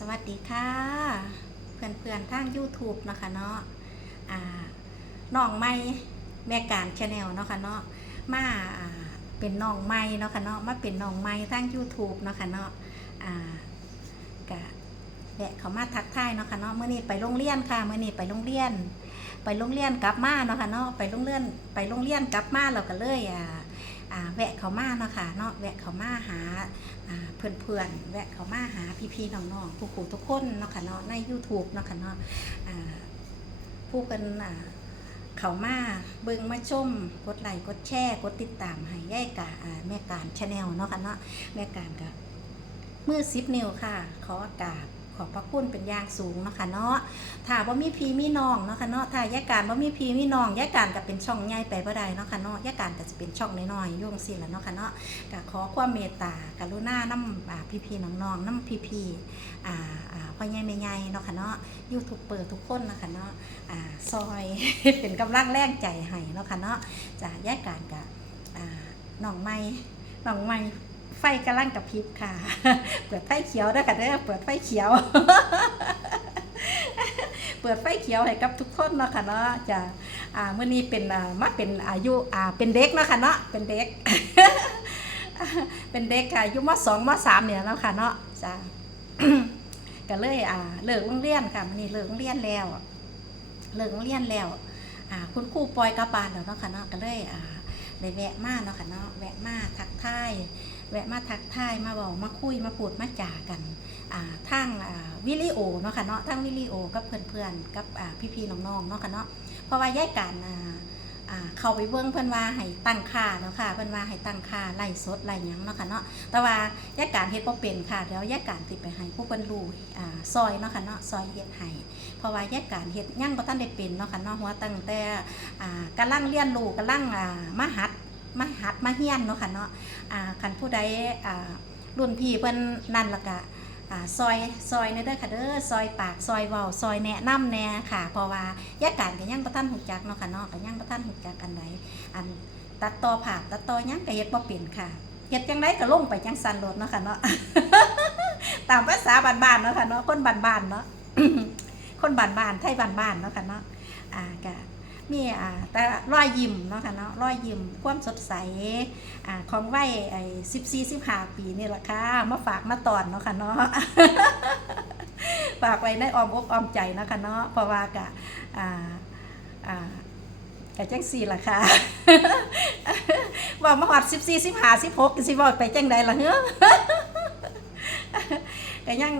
สวัสดีค่ะเพื่อนๆทาง YouTube นะคะเนาะน้องไม่แม่การชาแนลเนาะค่ะเนาะมาเป็นน้องไม่เนาะค่ะเนาะมาเป็นน้องไม่ทาง YouTube เนาะค่ะเนาะกะแวะเขามาทักทายเนาะค่ะเนาะเมื่อนี้ไปโรงเรียนค่ะเมื่อนี้ไปโรงเรียนกลับมาเนาะค่ะเนาะไปโรงเรียนกลับมาเราก็เลยแวะเขามาเนาะค่ะเนาะแวะเขามาหาเพื่อนๆแวะเขามาหาพี่ๆน้องๆผู้ทุกคนเนาะค่ะเนาะใน YouTube เนาะค่ะเนาะผู้กันเขามาเบิ่งมาชมกดไลค์กดแชร์กดติดตามให้ย่ายกะแม่การชาแนลเนาะค่ะเนาะแม่การกับมือ10 นิ้วค่ะขอกราบขอบพระคุณเป็นอย่างสูงเนาะค่ะเนาะถ้าว่ามีพี่มีน้องเนาะค่ะเนาะถ้าย่าการว่ามีพี่มีน้องย่าการก็เป็นช่องใหญ่ไปบ่ได้เนาะค่ะเนาะย่าการก็จะเป็นช่องน้อยๆยุ่งสิละเนาะค่ะเนาะก็ขอความเมตตากรุณาน้ำพี่ๆน้องๆน้ำพี่ๆพ่อใหญ่แม่ใหญ่เนาะค่ะเนาะยูทูบเบอร์ทุกคนนะคะเนาะซอย เป็นกำลังแรงใจให้เนาะค่ะเนาะจะย่าการกับน้องไม้ไฟกำลังกับพริบค่ะ เปิดไฟเขียวด้วยค่ะเด้อเปิดไฟเขียว เปิดไฟเขียวให้กับทุกคนเนาะค่ะเนาะจะเมื่อนี้เป็นมาเป็นอายุเป็นเด็กเนาะค่ะเนาะเป็นเด็ก เป็นเด็กค่ะอายุม.2 ม.3เนี่ยเนาะค่ะเนาะจ้า ก็เลยเลิกโรงเรียนค่ะมื่อนี้เลิกโรงเรียนแล้วคุณครูปล่อยกลับบ้านแล้วเนาะค่ะเนาะก็เลยได้แวะมาเนาะค่ะเนาะแวะมาทักทายมาบอกมาคุยมาพูดมาจากันทางวิดีโอเนาะค่ะเนาะทางวิดีโอกับเพื่อนๆกับพี่ๆน้องๆเนาะค่ะเนาะเพราะว่าย่ายการเข้าไปเบิ่งเพิ่นว่าให้ตั้งค่าเนาะค่ะเพิ่นว่าให้ตั้งค่าไล่สดไล่หยังเนาะค่ะเนาะแต่ว่าย่ายการเฮ็ดบ่เป็นค่ะเดี๋ยวย่ายการสิไปให้ผู้เพิ่นรู้ซอยเนาะค่ะเนาะซอยเฮ็ดให้เพราะว่าย่ายการเฮ็ดยังบ่ทันได้เป็นเนาะค่ะเนาะหัวตั้งแต่กำลังเรียนรู้กำลังมาหัดมาเฮียนเนาะค่ะเนาะคันผู้ใดรุ่นพี่เพิ่นนั่นล่ะก็ซอยในเด้อค่ะเด้อซอยปากซอยเว้าซอยแนะนำแน่ค่ะเพราะว่าย่าการก็ยังบ่ทันฮู้จักเนาะค่ะเนาะก็ยังบ่ทันฮู้จักอันใดอันตัดต่อภาพตัดต่อหยังก็เฮ็ดบ่เป็นค่ะเฮ็ดจังไดก็ลงไปจังสั่นโลดเนาะค่ะเนาะ ตามภาษาบ้านๆเนาะค่ะเนาะคนบ้านๆเนาะ คนบ้านๆไทยบ้านๆเนาะค่ะเนาะก็มีแต่รอยยิ้มเนาะค่ะเนาะรอยยิ้มความสดใสของวัย14-15 ปีนี่แหละค่ะมาฝากมาตอนเนาะค่ะเนาะ ฝากไว้ในอ้อมอกอ้อมใจเนาะค่ะเนาะเพราะว่ากะจังสี่ล่ะค่ะ ว่ามาฮอด14-15-16สิเว้าไปจังใดล่ะเฮ้อ ก็ยัง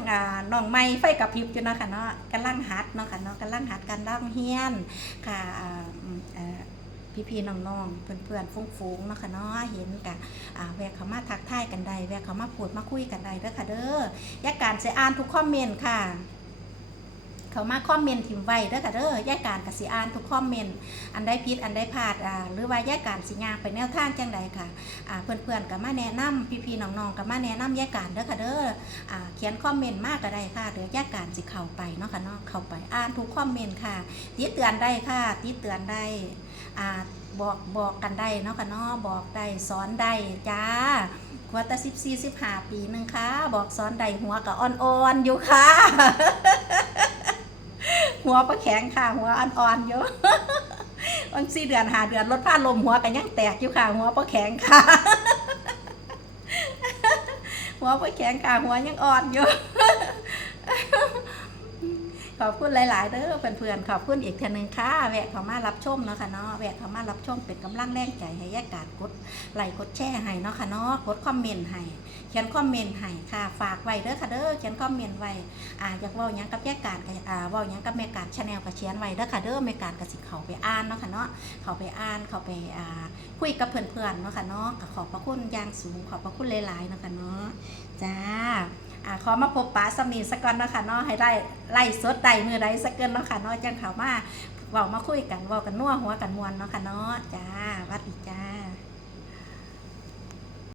น้องใหม่ไฟกับพริบอยู่เนาะค่ะเนาะกำลังหัดเนาะค่ะเนาะกำลังหัดกันล่างเฮียนค่ะพี่ๆน้องๆเพื่อนๆฟุ้งๆเนาะค่ะเนาะเห็นกะแวะเขามาทักทายกันได้แวะเขามาพูดมาคุยกันได้เด้อค่ะเด้อย่าการสิอ่านทุกคอมเมนต์ค่ะเขามาคอมเมนต์ถิ่มไว้เด้อค่ะเด้อย่าการกับสิอ่านทุกคอมเมนต์อันใดผิดอันใดพลาดหรือว่าย่าการสิย่างไปแนวทางจังใดค่ะเพื่อนๆก็มาแนะนำพี่ๆน้องๆก็มาแนะนำย่าการเด้อค่ะเด้อเขียนคอมเมนต์มากก็ได้ค่ะเดี๋ยวย่าการสิเข้าไปเนาะค่ะเนาะเข้าไปอ่านทุกคอมเมนต์ค่ะติเตือนได้ค่ะติเตือนได้บอกกันได้เนาะค่ะเนาะบอกได้สอนได้จ้าหัวตา14-15 ปีนึงค่ะบอกสอนได้หัวก็อ่อนๆอยู่ค่ะ หัวประแข็งค่ะหัวอ่อนๆอยู่ บาง4 เดือน5 เดือนลดผ้าลมหัวกันยังแตกอยู่ค่ะหัวประแข็งค่ะ หัวประแข็งค่ะหัวยังอ่อนอยู่ ขอบคุณหลายๆเด้อเพื่อนๆขอบคุณอีกทีนึงค่ะแวะเข้ามารับชมเนาะค่ะเนาะแวะเข้ามารับชมเป็นกำลังแรงใจให้ย่าการกดไลค์กดแชร์ให้เนาะค่ะเนาะกดคอมเมนต์ให้เขียนคอมเมนต์ให้ค่ะฝากไว้เด้อค่ะเด้อเขียนคอมเมนต์ไว้อยากเว้าหยังกับย่าการเว้าหยังกับแม่การชาแนลก็เขียนไว้เด้อค่ะเด้อแม่การก็สิเข้าไปอ่านเนาะค่ะเนาะเข้าไปอ่านเข้าไปคุยกับเพื่อนๆเนาะค่ะเนาะก็ขอบพระคุณอย่างสูงขอบพระคุณหลายๆเนาะค่ะเนาะจ้าขอมาพบป้าสมีสักก่อนเนาะค่ะเนาะให้ไล่สดได้มือใดสักเกินเนาะค่ะเนาะจังเขามาเว้ามาคุยกันเว้ากันนัวหัวกันมวนเนาะค่ะเนาะจ้าวัดดีจ้า